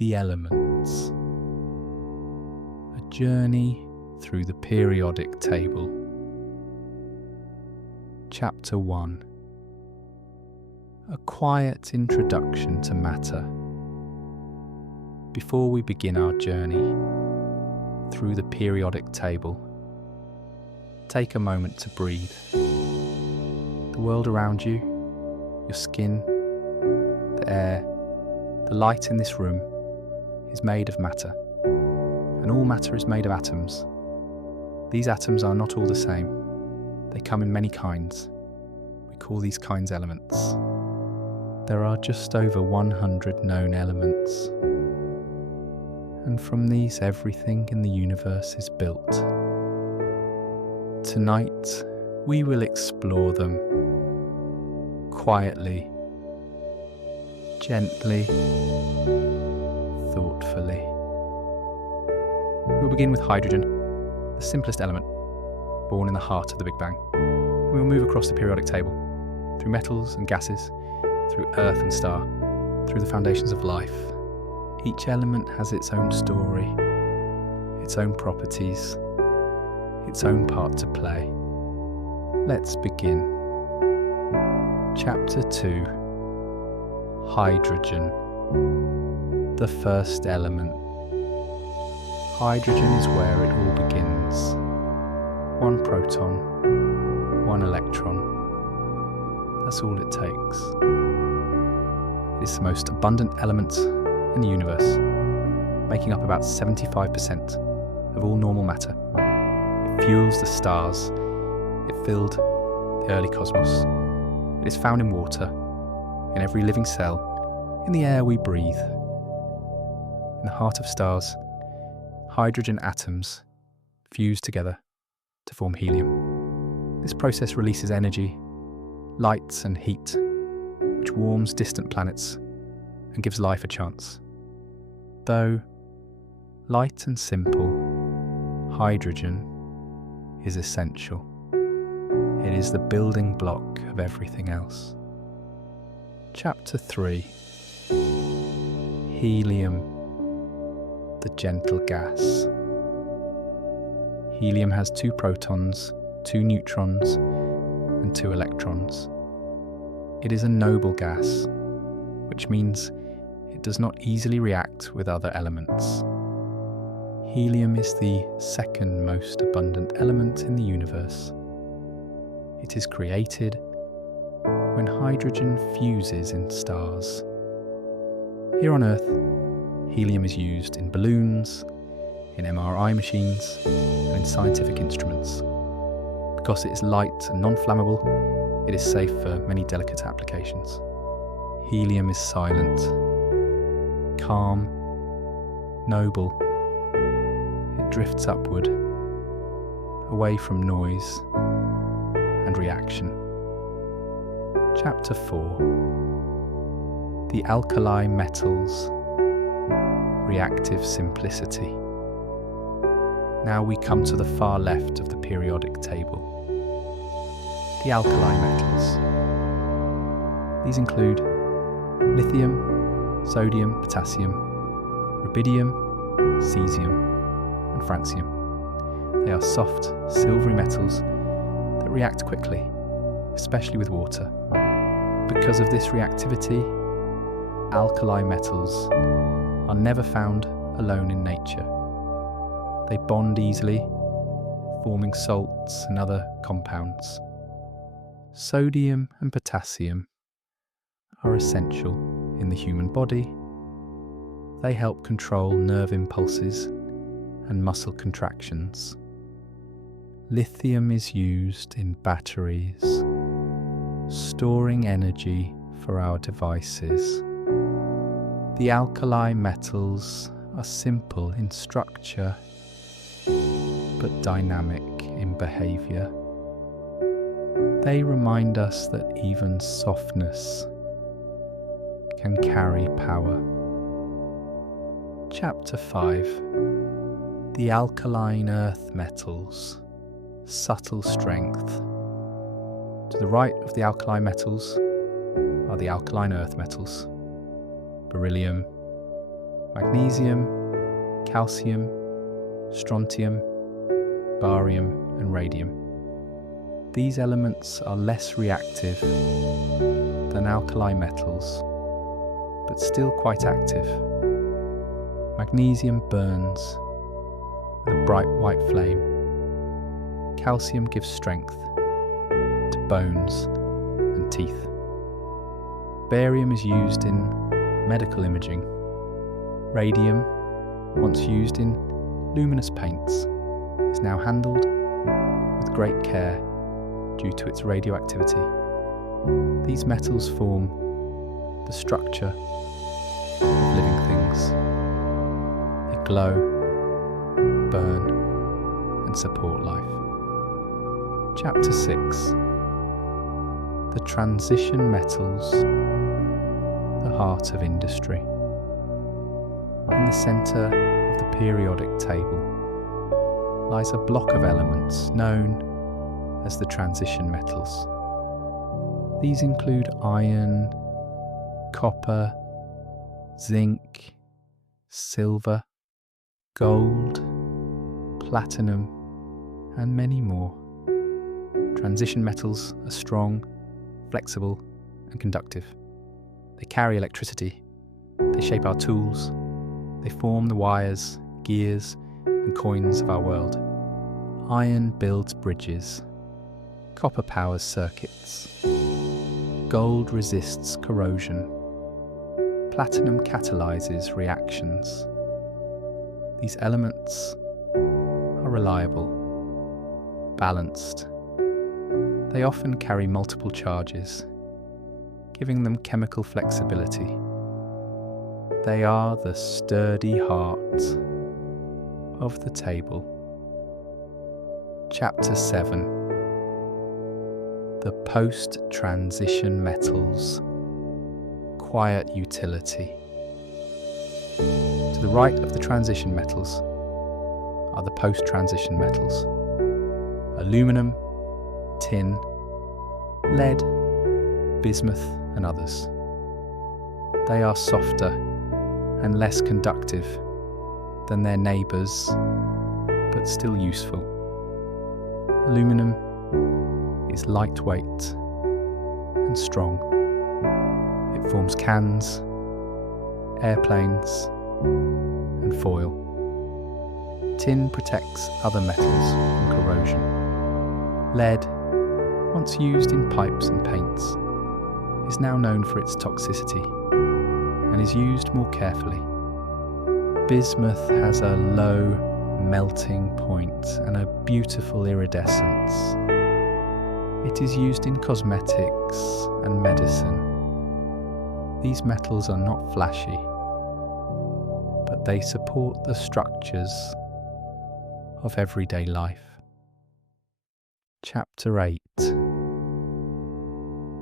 The Elements. A journey through the periodic table. Chapter 1. A quiet introduction to matter. Before we begin our journey through the periodic table, take a moment to breathe. The world around you, your skin, the air, the light in this room is made of matter, and all matter is made of atoms. These atoms are not all the same. They come in many kinds. We call these kinds elements. There are just over 100 known elements, and from these everything in the universe is built. Tonight we will explore them quietly, gently, thoughtfully. We'll begin with hydrogen, the simplest element, born in the heart of the Big Bang. And we'll move across the periodic table, through metals and gases, through earth and star, through the foundations of life. Each element has its own story, its own properties, its own part to play. Let's begin. Chapter 2. Hydrogen. The first element. Hydrogen is where it all begins. One proton, one electron. That's all it takes. It is the most abundant element in the universe, making up about 75% of all normal matter. It fuels the stars. It filled the early cosmos. It is found in water, in every living cell, in the air we breathe. In the heart of stars, hydrogen atoms fuse together to form helium. This process releases energy, light and heat, which warms distant planets and gives life a chance. Though light and simple, hydrogen is essential. It is the building block of everything else. Chapter 3. Helium, the gentle gas. Helium has 2 protons, 2 neutrons, and 2 electrons. It is a noble gas, which means it does not easily react with other elements. Helium is the second most abundant element in the universe. It is created when hydrogen fuses in stars. Here on Earth, helium is used in balloons, in MRI machines, and in scientific instruments. Because it is light and non-flammable, it is safe for many delicate applications. Helium is silent, calm, noble. It drifts upward, away from noise and reaction. Chapter 4. The alkali metals. Reactive simplicity. Now we come to the far left of the periodic table. The alkali metals. These include lithium, sodium, potassium, rubidium, cesium, and francium. They are soft, silvery metals that react quickly, especially with water. Because of this reactivity, alkali metals are never found alone in nature. They bond easily, forming salts and other compounds. Sodium and potassium are essential in the human body. They help control nerve impulses and muscle contractions. Lithium is used in batteries, storing energy for our devices. The alkali metals are simple in structure, but dynamic in behavior. They remind us that even softness can carry power. Chapter 5. The alkaline earth metals. Subtle strength. To the right of the alkali metals are the alkaline earth metals: beryllium, magnesium, calcium, strontium, barium and radium. These elements are less reactive than alkali metals, but still quite active. Magnesium burns with a bright white flame. Calcium gives strength to bones and teeth. Barium is used in medical imaging. Radium, once used in luminous paints, is now handled with great care due to its radioactivity. These metals form the structure of living things. They glow, burn, and support life. Chapter 6. The transition metals, the heart of industry. In the centre of the periodic table lies a block of elements known as the transition metals. These include iron, copper, zinc, silver, gold, platinum, and many more. Transition metals are strong, flexible, and conductive. They carry electricity, they shape our tools, they form the wires, gears, and coins of our world. Iron builds bridges, copper powers circuits, gold resists corrosion, platinum catalyzes reactions. These elements are reliable, balanced. They often carry multiple charges, giving them chemical flexibility. They are the sturdy heart of the table. Chapter 7. The post-transition metals, quiet utility. To the right of the transition metals are the post-transition metals: aluminum, tin, lead, bismuth, and others. They are softer and less conductive than their neighbours, but still useful. Aluminum is lightweight and strong. It forms cans, airplanes, and foil. Tin protects other metals from corrosion. Lead, once used in pipes and paints, is now known for its toxicity and is used more carefully. Bismuth has a low melting point and a beautiful iridescence. It is used in cosmetics and medicine. These metals are not flashy, but they support the structures of everyday life. Chapter 8. The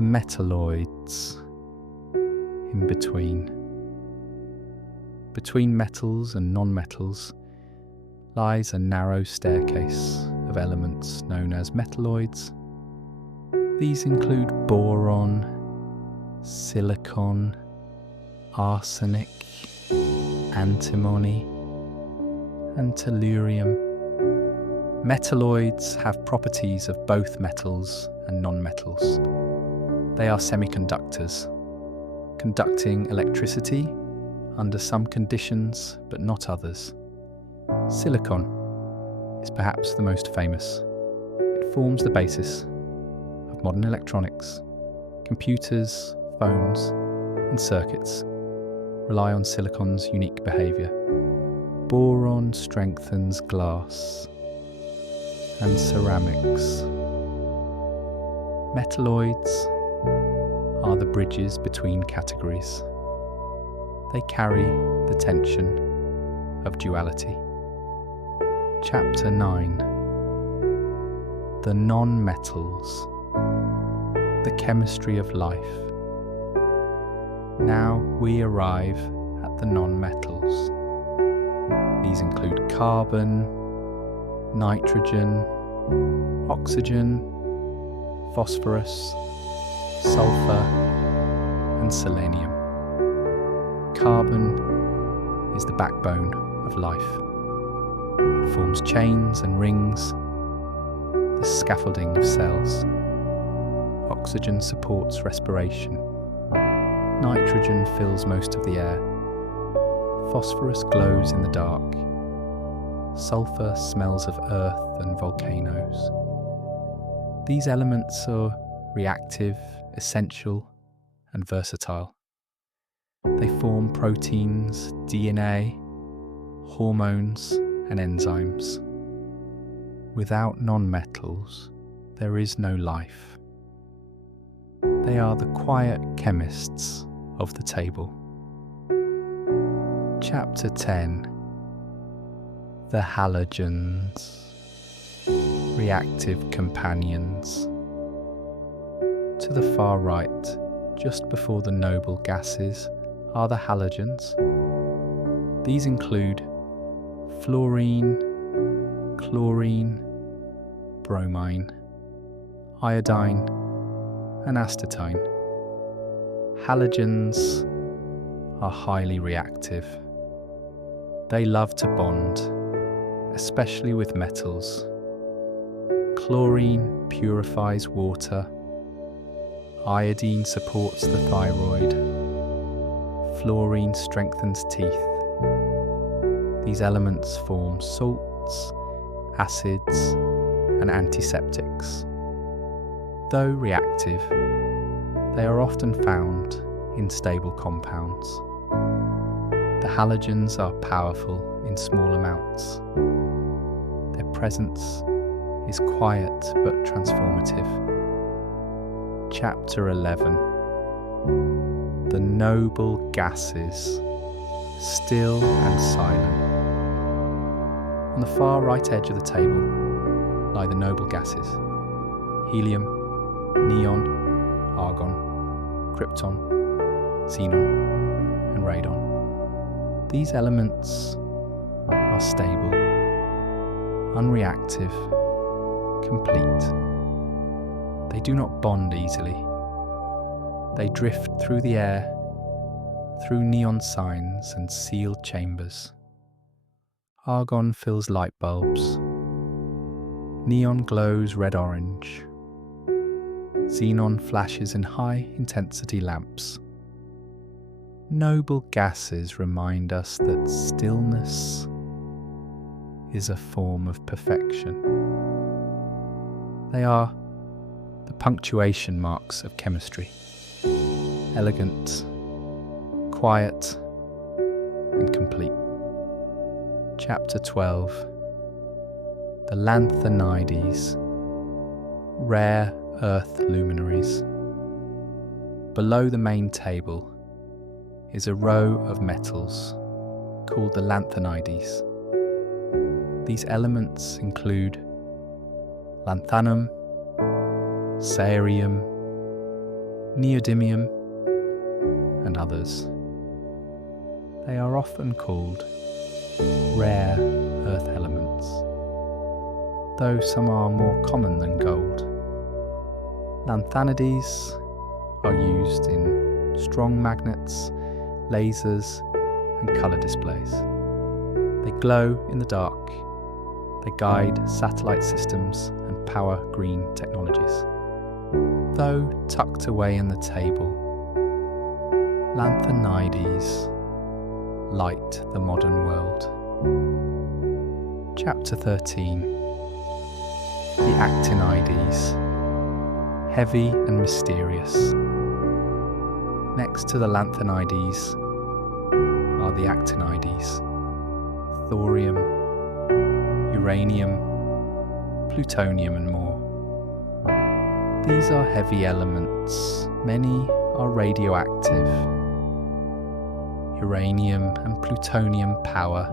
metalloids in between. Between metals and non-metals lies a narrow staircase of elements known as metalloids. These include boron, silicon, arsenic, antimony, and tellurium. Metalloids have properties of both metals and non-metals. They are semiconductors, conducting electricity under some conditions but not others. Silicon is perhaps the most famous. It forms the basis of modern electronics. Computers, phones, and circuits rely on silicon's unique behaviour. Boron strengthens glass and ceramics. Metalloids are the bridges between categories. They carry the tension of duality. Chapter 9. The non-metals, the chemistry of life. Now we arrive at the non-metals. These include carbon, nitrogen, oxygen, phosphorus, sulfur, and selenium. Carbon is the backbone of life. It forms chains and rings, the scaffolding of cells. Oxygen supports respiration. Nitrogen fills most of the air. Phosphorus glows in the dark. Sulfur smells of earth and volcanoes. These elements are reactive, essential, and versatile. They form proteins, DNA, hormones, and enzymes. Without nonmetals, there is no life. They are the quiet chemists of the table. Chapter 10. The halogens, reactive companions. To the far right, just before the noble gases, are the halogens. These include fluorine, chlorine, bromine, iodine, and astatine. Halogens are highly reactive. They love to bond, especially with metals. Chlorine purifies water. Iodine supports the thyroid. Fluorine strengthens teeth. These elements form salts, acids, and antiseptics. Though reactive, they are often found in stable compounds. The halogens are powerful in small amounts. Their presence is quiet but transformative. Chapter 11. The noble gases, still and silent. On the far right edge of the table lie the noble gases: helium, neon, argon, krypton, xenon, and radon. These elements are stable, unreactive, complete. They do not bond easily. They drift through the air, through neon signs and sealed chambers. Argon fills light bulbs. Neon glows red-orange. Xenon flashes in high-intensity lamps. Noble gases remind us that stillness is a form of perfection. They are the punctuation marks of chemistry. Elegant, quiet, and complete. Chapter 12. The lanthanides, rare earth luminaries. Below the main table is a row of metals called the lanthanides. These elements include lanthanum, cerium, neodymium, and others. They are often called rare earth elements, though some are more common than gold. Lanthanides are used in strong magnets, lasers, and colour displays. They glow in the dark. They guide satellite systems and power green technologies. Though tucked away in the table, lanthanides light the modern world. Chapter 13. The actinides, heavy and mysterious. Next to the lanthanides are the actinides: thorium, uranium, plutonium, and more. These are heavy elements. Many are radioactive. Uranium and plutonium power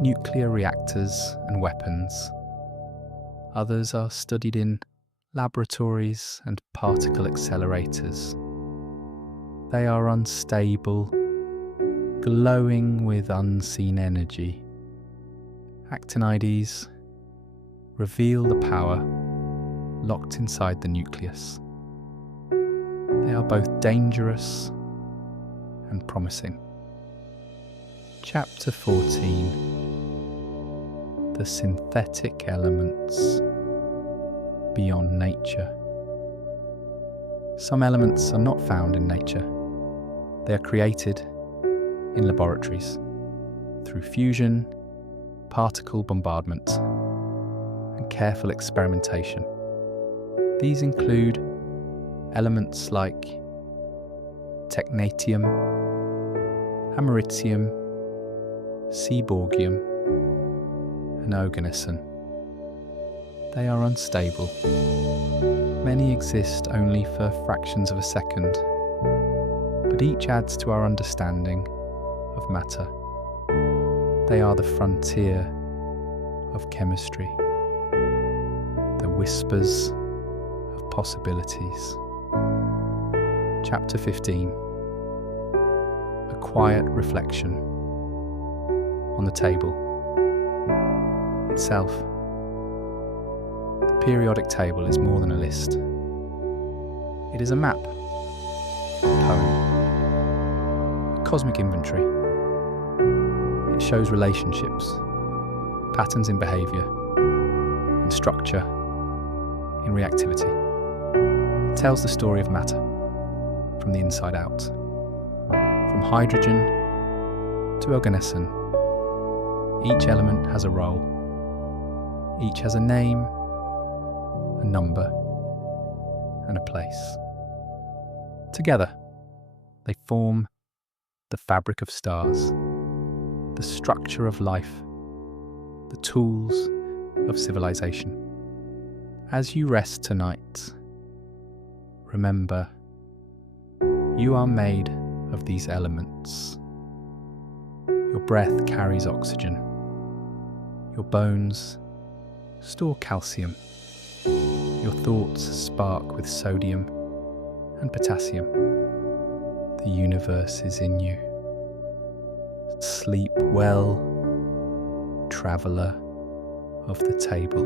nuclear reactors and weapons. Others are studied in laboratories and particle accelerators. They are unstable, glowing with unseen energy. Actinides reveal the power locked inside the nucleus. They are both dangerous and promising. Chapter 14. The synthetic elements beyond nature. Some elements are not found in nature. They are created in laboratories through fusion, particle bombardment, and careful experimentation. These include elements like technetium, americium, seaborgium, and oganesson. They are unstable. Many exist only for fractions of a second, but each adds to our understanding of matter. They are the frontier of chemistry, the whispers of possibilities. Chapter 15. A quiet reflection. On the table itself, the periodic table is more than a list. It is a map, a poem, a cosmic inventory. It shows relationships, patterns in behaviour, in structure, in reactivity. It tells the story of matter from the inside out, from hydrogen to oganesson. Each element has a role. Each has a name, a number, and a place. Together, they form the fabric of stars, the structure of life, the tools of civilization. As you rest tonight, remember, you are made of these elements. Your breath carries oxygen. Your bones store calcium. Your thoughts spark with sodium and potassium. The universe is in you. Sleep well, traveller of the table.